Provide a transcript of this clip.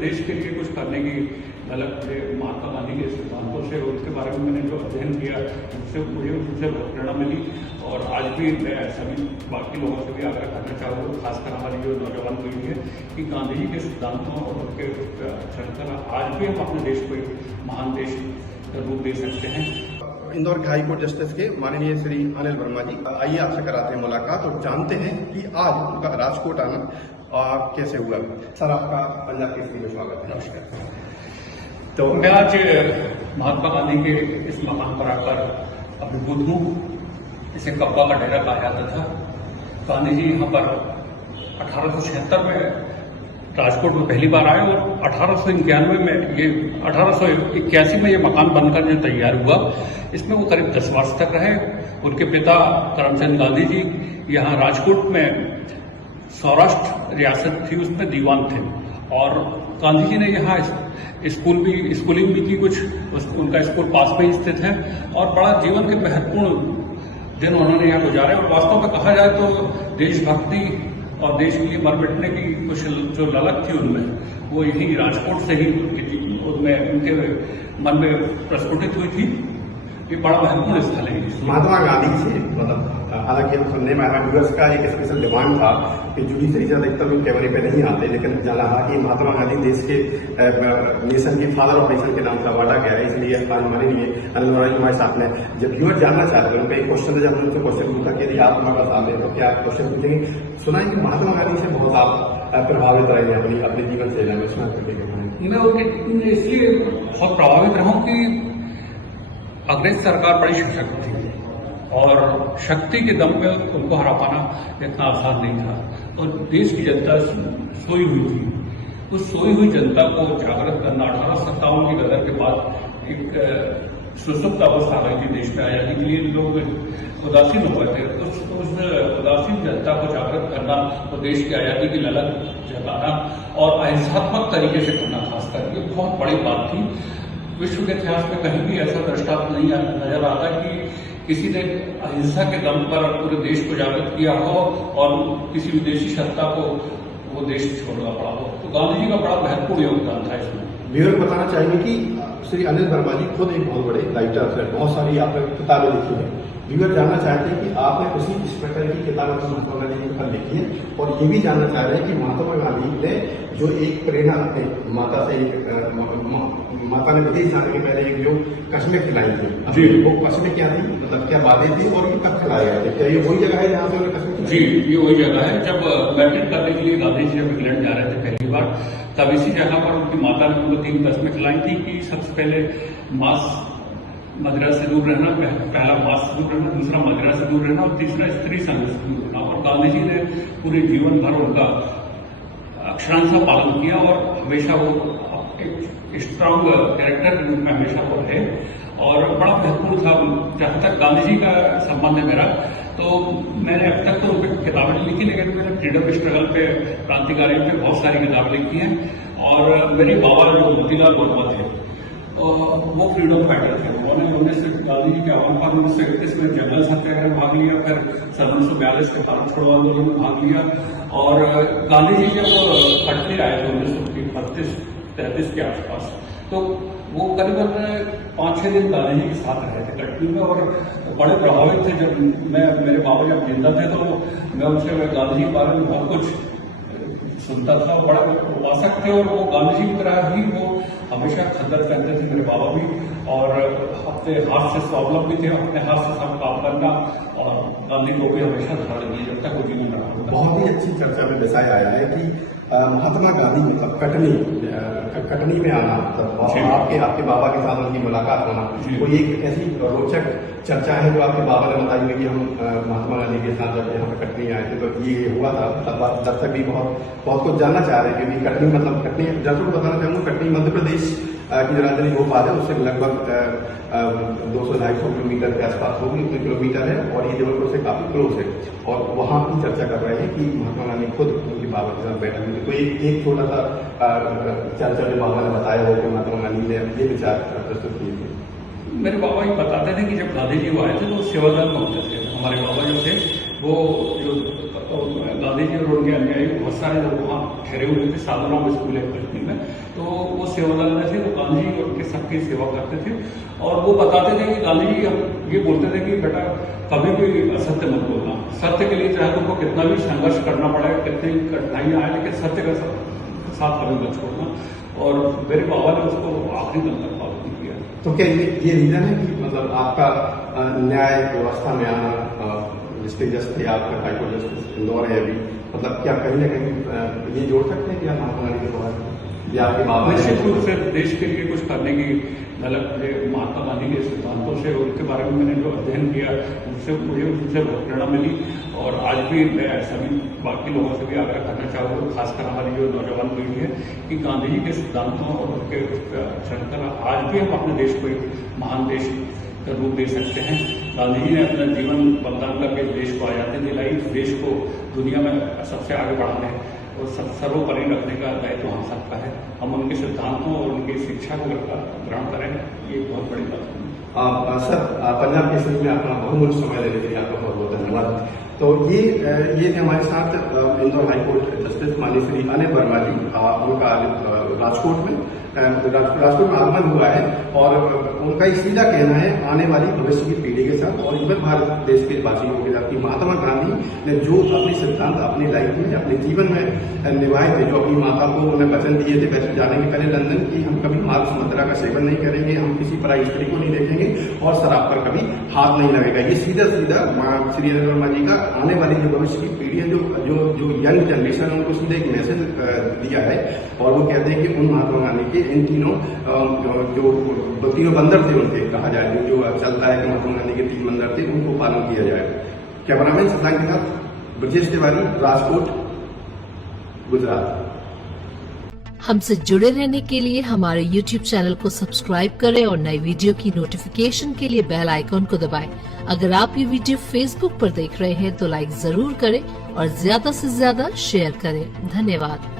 देश के लिए कुछ करने की झलक महात्मा गांधी के सिद्धांतों से, उसके बारे में मैंने जो अध्ययन किया उससे मुझे उनसे बहुत प्रेरणा मिली। और आज भी मैं सभी बाकी लोगों से भी आग्रह करना चाहूँगा, खासकर हमारी जो नौजवान पीढ़ी है, कि गांधी जी के सिद्धांतों और उनके चलकर आज भी हम अपने देश को एक महान देश का रूप दे सकते हैं। इंदौर के हाई कोर्ट जस्टिस के माननीय श्री अनिल वर्मा जी, आइए आपसे कराते हैं मुलाकात और जानते हैं कि आज उनका राजकोट आना कैसे हुआ। सर, आपका पंजाब केसरी में स्वागत है। नमस्कार। तो मैं आज महात्मा गांधी के इस मकान पर आकर अभिभूत हूँ। इसे कब्बा का डेरा कहा जाता था। गांधी जी यहाँ पर 1876 में राजकोट में पहली बार आए और 1891 में ये 1881 में ये मकान बनकर जो तैयार हुआ, इसमें वो करीब 10 वर्ष तक रहे। उनके पिता करमचंद गांधी जी यहाँ राजकोट में सौराष्ट्र रियासत थी, उसमें दीवान थे और गांधी जी ने यहाँ स्कूलिंग भी की कुछ, उनका स्कूल पास में ही स्थित है और बड़ा जीवन के महत्वपूर्ण दिन उन्होंने यहाँ गुजारे। और वास्तव में कहा जाए तो देशभक्ति और देश के लिए मर मिटने की कुछ जो ललक थी उनमें, वो यही राजकोट से ही उनमें उनके मन में प्रस्फुटित हुई थी। ये बड़ा महत्वपूर्ण स्थल है। महात्मा गांधी से मतलब हालांकि हम सुनने में आया यूएस का एक स्पेशल डिमांड था कि जुडिशरी से अधिकतर लोग कैमरे पे नहीं आते, लेकिन जाना कि महात्मा गांधी देश के नेशन की फादर ऑफ नेशन के नाम से वादा गया है। इसलिए आज माननीय अनिल वर्मा जी हमारे साथ में जब व्यूअर जानना चाहते हैं, उनका एक क्वेश्चन है, जब उनसे क्वेश्चन पूछा कि यदि आप हमारे सामने तो क्या क्वेश्चन पूछेंगे। सुना है कि महात्मा गांधी से बहुत आप प्रभावित रहे हैं अपने जीवन शैली में, सुना करके मैं उनके इसलिए बहुत प्रभावित रहा हूँ कि अंग्रेज सरकार बड़ी सशक्त थी और शक्ति के दम पे उनको हरा पाना इतना आसान नहीं था। और देश की जनता सोई हुई थी। उस सोई हुई जनता को जागृत करना 1857 की गदर के बाद एक सुसुप्त अवस्था आ गई थी देश में आजादी के लिए। लोग उदासीन हो गए थे। उस उदासीन जनता को जागृत करना और देश की आजादी की ललक जगाना और अहिंसात्मक तरीके से करना, खासकर ये बहुत बड़ी बात थी। विश्व के इतिहास में कहीं भी ऐसा दृष्टांत नहीं नजर आता कि किसी ने अहिंसा के दम पर पूरे देश को जागृत किया हो और किसी विदेशी सत्ता को वो देश छोड़ना पड़ा हो। तो गांधी जी का बड़ा महत्वपूर्ण योगदान था इसमें। व्यूअर बताना चाहेंगे कि श्री अनिल वर्मा जी खुद एक बहुत बड़े राइटर हैं, बहुत सारी आपने किताबें लिखी हैं। व्यूअर जानना चाहते हैं कि आपने उसी इस प्रकार की किताबें महात्मा गांधी के ऊपर लिखी है और ये भी जानना चाह रहे हैं कि महात्मा गांधी ने जो एक प्रेरणा अपने माता से माता ने विदेश जाने के पहले एक जो कस्में खिलाई थी, वो कस्में क्या थी, मतलब क्या बातें थी और ये कब खिलाए गए थे? क्या ये वही जगह है जहाँ से उन्होंने कस्में? जी, ये वही जगह है। जब मैट्रिक करने के लिए गांधी जी जब इंग्लैंड जा रहे थे पहली बार, तब इसी जगह पर उनकी माता ने उनको 3 कस्में खिलाई थी कि सबसे पहले मांस मदिरा से दूर रहना, पहला मांस से दूर रहना, दूसरा मदिरा से दूर रहना और तीसरा स्त्री संग से दूर रहना। और गांधी जी ने पूरे जीवन भर उनका अक्षरांशतः पालन किया और हमेशा वो एक स्ट्रांग कैरेक्टर के रूप में हमेशा वो रहे और बड़ा महत्वपूर्ण था। जहां तक गांधी जी का संबंध है मेरा, तो मैंने अब तक तो किताबें नहीं लिखी, लेकिन मैंने फ्रीडम स्ट्रगल पे, क्रांतिकारी पे बहुत सारी किताबें लिखी हैं। और मेरे बाबा जो मोतीलाल वर्मा थे वो फ्रीडम फाइटर थे। उन्होंने गांधी जी के आह्वान पर 1931 में जंगल सत्याग्रह में भाग लिया, फिर 1942 के भारत छोड़ो आंदोलन में भाग लिया। और गांधी जी जब कटनी आए थे 1932-33 के आसपास, तो वो करीबन 5-6 दिन गांधी जी के साथ रहे थे कटनी में और बड़े प्रभावित थे। जब मेरे बाबा जब जिंदा थे तो मैं उनसे गांधी जी के बारे में बहुत कुछ सुनता था। बड़े उपासक थे और वो गांधी जी की तरह ही वो हमेशा खद्दर पहनते थे मेरे बाबा भी, और अपने हाथ से स्वावलंबी थे, अपने हाथ से सब काम करना और गांधी को भी हमेशा धारण किया जब तक वो जीवन रहा। बहुत ही अच्छी चर्चा में विषय आया है कि महात्मा गांधी मतलब कटनी में आना, मतलब आपके बाबा के साथ उनकी मुलाकात होना, कोई एक ऐसी रोचक चर्चा है जो आपके बाबा ने बताई है कि हम महात्मा गांधी के साथ जब यहाँ पे कटनी आए थे तो ये हुआ था। मतलब दर्शक भी बहुत कुछ जानना चाह रहे हैं क्योंकि कटनी मतलब कटनी दर्शकों को बताना चाहूँगा, कटनी मध्य प्रदेश की जो राजधानी भोपाल है उससे लगभग 200-250 किलोमीटर के आसपास होगी, उतने किलोमीटर है और ये जबलपुर से काफी क्लोज है। और वहाँ की चर्चा कर रहे हैं कि महात्मा गांधी खुद उनके बाबा के साथ बैठे हुए थे। तो एक छोटा सा चर्चा जो बाबा ने बताया हो कि महात्मा गांधी ने ये विचार प्रस्तुत किए थे। मेरे बाबा ये बताते थे कि जब गांधी जी वो आए थे तो सेवादल में होते थे। हमारे बाबा जो थे वो जो गांधी जी और उनके अनुयायी बहुत सारे लोग वहाँ ठहरे हुए थे, साधुराम स्कूल है कटनी में, तो वो सेवादल में थे, वो गांधी जी और उनके सबकी सेवा करते थे। और वो बताते थे कि गांधी जी ये बोलते थे कि बेटा कभी भी असत्य मत बोलना, सत्य के लिए चाहे तुमको कितना भी संघर्ष करना पड़े, कितनी कठिनाइयां आए, लेकिन सत्य का साथ कभी मत छोड़ना। और मेरे बाबा ने उसको आखिरी दम तक फॉलो किया। तो क्या ये रीजन है कि मतलब आपका न्याय व्यवस्था में आना, डिस्ट्रिक्ट जस्टिस या आपका हाईकोर्ट जस्टिस इंदौर है अभी, मतलब क्या कहीं ना कहीं ये जोड़ सकते हैं कि आप महात्मा गांधी के बाद या आपके बाबा निश्चित रूप से देश के लिए कुछ करने की मतलब महात्मा गांधी के सिद्धांतों से, उनके बारे में मैंने जो अध्ययन किया उससे मुझे उनसे बहुत प्रेरणा मिली। और आज भी मैं सभी बाकी लोगों से भी आग्रह करना चाहूँगा, खासकर हमारी जो नौजवान पीढ़ी है, कि गांधी जी के सिद्धांतों और उनके चलकर आज भी हम अपने देश को एक महान देश का रूप दे सकते हैं। गांधी जी ने अपना जीवन बलिदान करके देश को आजादी दिलाई, देश को दुनिया में सबसे आगे बढ़ाने और सर्वोपरि रखने का दायित्व हम सबका है। हम उनके सिद्धांतों और उनकी शिक्षा को ग्रहण करें, ये बहुत बड़ी बात है। सर, पंजाब केसरी में अपना बहुमूल्य समय देने के लिए आपका बहुत बहुत धन्यवाद। तो ये थे हमारे साथ इंदौर हाईकोर्ट जस्टिस माननीय श्री अनिल वर्मा जी, उनका राजकोट में आगमन हुआ है और उनका एक सीधा कहना है आने वाली भविष्य की पीढ़ी के साथ और इवन भारत देश के वासियों के साथ कि महात्मा गांधी ने जो अपने सिद्धांत अपनी लाइफ में, अपने जीवन में निभाए थे, जो अपनी माता को उन्हें वचन दिए थे वैसे जाने के पहले लंदन की, हम कभी मांस मदिरा का सेवन नहीं करेंगे, हम किसी पराई स्त्री को नहीं देखेंगे और शराब पर कभी हाथ नहीं लगेगा। ये सीधा सीधा श्री अनिल वर्मा जी का आने वाली जो भविष्य की पीढ़ी है, जो यंग जनरेशन है, उनको सीधे एक मैसेज दिया है। और वो कहते हैं कि उन महात्मा गांधी के इन तीनों जो तीनों बंदर थे उनके, कहा जाए जो चलता है कि महात्मा गांधी के 3 बंदर थे, उनको पालन किया जाए। कैमरामैन शशांक के साथ ब्रजेश तिवारी, राजकोट, गुजरात। हमसे जुड़े रहने के लिए हमारे YouTube चैनल को सब्सक्राइब करें और नई वीडियो की नोटिफिकेशन के लिए बेल आइकॉन को दबाएं। अगर आप ये वीडियो Facebook पर देख रहे हैं तो लाइक जरूर करें और ज्यादा से ज्यादा शेयर करें। धन्यवाद।